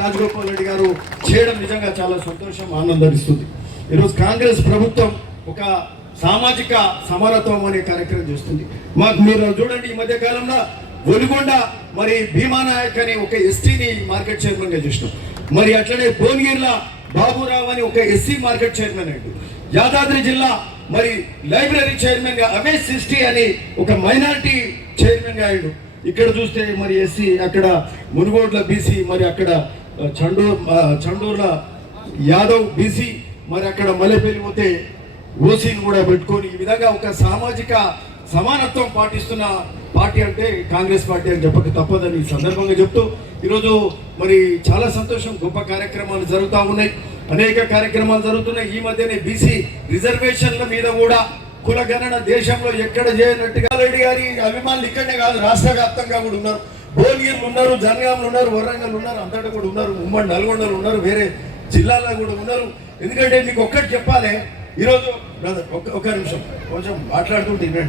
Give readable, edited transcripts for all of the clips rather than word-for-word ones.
రాజగోపాల్ రెడ్డి గారు చేయడం నిజంగా చాలా సంతోషం, ఆనందరిస్తుంది. ఈరోజు కాంగ్రెస్ ప్రభుత్వం ఒక సామాజిక సమానత్వం అనే కార్యక్రమం చేస్తుంది. మాకు మీరు చూడండి, ఈ మధ్య కాలంలో వెలుగొండ మరి భీమానాయక్ అని ఒక ఎస్టీని మార్కెట్ చైర్మన్ గా చేసినాం. మరి అట్లనే భువనగిరిలో బాబురావు అని ఒక ఎస్సీ మార్కెట్ చైర్మన్ అయ్యాడు. యాదాద్రి జిల్లా మరి లైబ్రరీ చైర్మన్ గా అమేష్ సిస్టీ అని ఒక మైనారిటీ చైర్మన్ గా అయ్యాడు. ఇక్కడ చూస్తే మరి ఎస్సీ, అక్కడ మునుగోడ్ల బీసీ, మరి అక్కడ చండూర్ల యాదవ్ బీసీ, మరి అక్కడ మల్లెపల్లి పోతే ఓసీని కూడా పెట్టుకొని ఈ విధంగా ఒక సామాజిక సమానత్వం పాటిస్తున్న పార్టీ అంటే కాంగ్రెస్ పార్టీ అని చెప్పక తప్పదని సందర్భంగా చెప్తూ ఈరోజు మరి చాలా సంతోషం. గొప్ప కార్యక్రమాలు జరుగుతూ ఉన్నాయి, అనేక కార్యక్రమాలు జరుగుతున్నాయి. ఈ మధ్యనే బీసీ రిజర్వేషన్ల మీద కూడా కులగణన దేశంలో ఎక్కడ చేయనట్టుగా రెడ్డి గారి అభిమానులు ఇక్కడనే కాదు, రాష్ట్ర వ్యాప్తంగా కూడా ఉన్నారు. భువనగిరిలు ఉన్నారు, జనగాంలు ఉన్నారు, వరంగల్ ఉన్నారు, అంతటా కూడా ఉన్నారు, ఉమ్మడి నల్గొండలు ఉన్నారు, వేరే జిల్లాలో కూడా ఉన్నారు. ఎందుకంటే మీకు ఒక్కటి చెప్పాలి, ఈరోజు ఒక నిమిషం కొంచెం మాట్లాడుతుంటే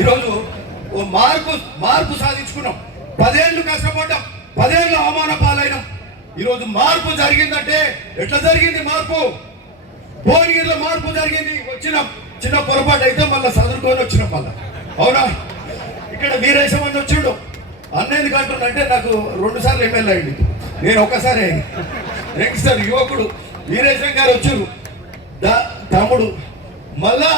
ఈరోజు మార్పు సాధించుకున్నాం. 10 ఏళ్ళు కష్టపడ్డాం, 10 ఏళ్ళు అవమాన పాలైనాం. ఈరోజు మార్పు జరిగిందంటే ఎట్లా జరిగింది మార్పు? భువనగిరిలో మార్పు జరిగింది. వచ్చిన చిన్న పొరపాటు అయితే మళ్ళీ చదువుకొని వచ్చినాం మళ్ళా, అవునా? ఇక్కడ వీరేశం అని వచ్చిండు. అన్నెందుకు అంటున్నంటే నాకు 2 సార్లు ఎమ్మెల్యే అయింది, నేను ఒక్కసారి అయింది. యంగ్స్టర్ యువకుడు వీరేశం గారు వచ్చారు, తమ్ముడు. మళ్ళా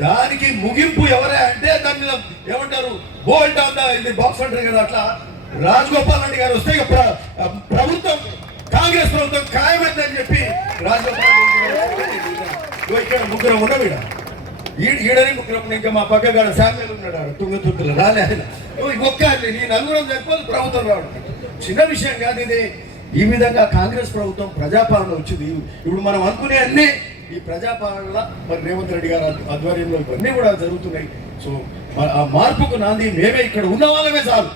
దానికి ముగింపు ఎవరే అంటే దాని మీద ఏమంటారు, బోల్ట్ ఆన్ ది బాక్స్ అంటారు కదా, అట్లా రాజగోపాల్ రెడ్డి గారు వస్తే ప్రభుత్వం, కాంగ్రెస్ ప్రభుత్వం ఖాయమైందని చెప్పి రాజగోపాల్ రెడ్డి ఇక్కడ ముగ్గురు ఉండవు. ఈడని ముగ్గురు, ఇంకా మా పక్కగాడ శామ్యులు ఉన్నాడు, తుంగతుర్తులు రాలే ఆయన. ఒక్క నీ నలుగురం చెప్పాలి ప్రభుత్వం రావడం చిన్న విషయం కాదు ఇది. ఈ విధంగా కాంగ్రెస్ ప్రభుత్వం ప్రజాపాలన వచ్చింది. ఇప్పుడు మనం అనుకునే అన్నీ ఈ ప్రజాపాలన మరి రేవంత్ రెడ్డి గారు ఆధ్వర్యంలో ఇవన్నీ కూడా జరుగుతున్నాయి. సో ఆ మార్పుకు నాంది మేమే, ఇక్కడ ఉన్న వాళ్ళమే చాలు.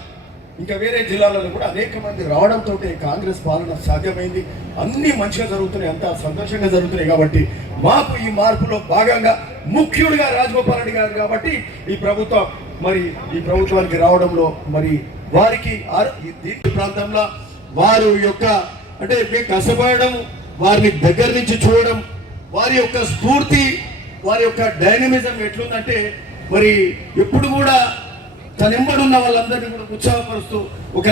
ఇంకా వేరే జిల్లాలలో కూడా అనేక మంది రావడంతో కాంగ్రెస్ పాలన సాధ్యమైంది. అన్ని మంచిగా జరుగుతున్నాయి, అంతా సంతోషంగా జరుగుతున్నాయి. కాబట్టి మాకు ఈ మార్పులో భాగంగా ముఖ్యుడిగా రాజగోపాల్ రెడ్డి గారు కాబట్టి ఈ ప్రభుత్వం మరి ఈ ప్రభుత్వానికి రావడంలో మరి వారికి దీని ప్రాంతంలో వారి యొక్క అంటే మీకు కష్టపడడం, వారిని దగ్గర నుంచి చూడడం, వారి యొక్క స్ఫూర్తి, వారి యొక్క డైనమిజం ఎట్లుందంటే మరి ఎప్పుడు కూడా తనెంబడున్న వాళ్ళందరినీ కూడా ఉత్సాహపరుస్తూ ఒక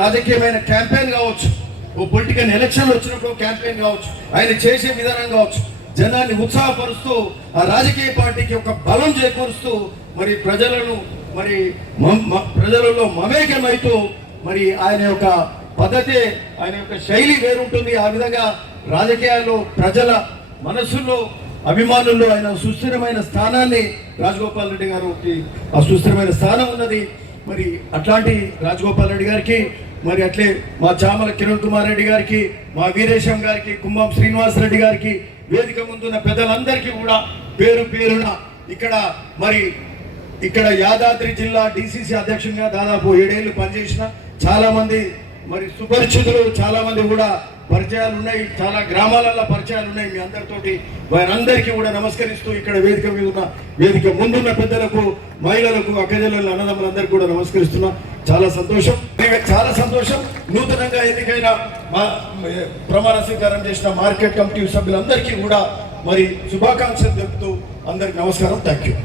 రాజకీయమైన క్యాంపెయిన్ కావచ్చు, ఓ పొలిటికల్ ఎలక్షన్లు వచ్చినప్పుడు క్యాంపెయిన్ కావచ్చు, ఆయన చేసే విధానం కావచ్చు, జనాన్ని ఉత్సాహపరుస్తూ ఆ రాజకీయ పార్టీకి ఒక బలం చేకూరుస్తూ మరి ప్రజలను మరి ప్రజలలో మమేకమైతూ మరి ఆయన యొక్క పద్ధతి, ఆయన యొక్క శైలి వేరుంటుంది. ఆ విధంగా రాజకీయాల్లో ప్రజల మనస్సుల్లో అభిమానుల్లో ఆయన సుస్థిరమైన స్థానాన్ని రాజగోపాల్ రెడ్డి గారికి ఆ సుస్థిరమైన స్థానం ఉన్నది. మరి అట్లాంటి రాజగోపాల్ రెడ్డి గారికి మరి అట్లే మా చామల కిరణ్ కుమార్ రెడ్డి గారికి, మా వీరేశం గారికి, కుంభం శ్రీనివాస్ రెడ్డి గారికి, వేదిక ముందున్న పెద్దలందరికీ కూడా పేరు పేరున ఇక్కడ యాదాద్రి జిల్లా డిసిసి అధ్యక్షునిగా దాదాపు 7 ఏళ్ళు పనిచేసిన చాలా మంది మరి సుపరిచితులు, చాలా మంది కూడా పరిచయాలు ఉన్నాయి, చాలా గ్రామాలలో పరిచయాలు ఉన్నాయి. మీ అందరితోటి వారందరికీ కూడా నమస్కరిస్తూ ఇక్కడ వేదిక ముందున్న పెద్దలకు, మహిళలకు, అక్కజల్లకు, అన్నదమ్ములందరికీ కూడా నమస్కరిస్తున్నా. చాలా సంతోషం. నూతనంగా ఎన్నికైన ప్రమాణ స్వీకారం చేసిన మార్కెట్ కమిటీ సభ్యులందరికీ కూడా మరి శుభాకాంక్షలు చెప్తూ అందరికి నమస్కారం. Thank you.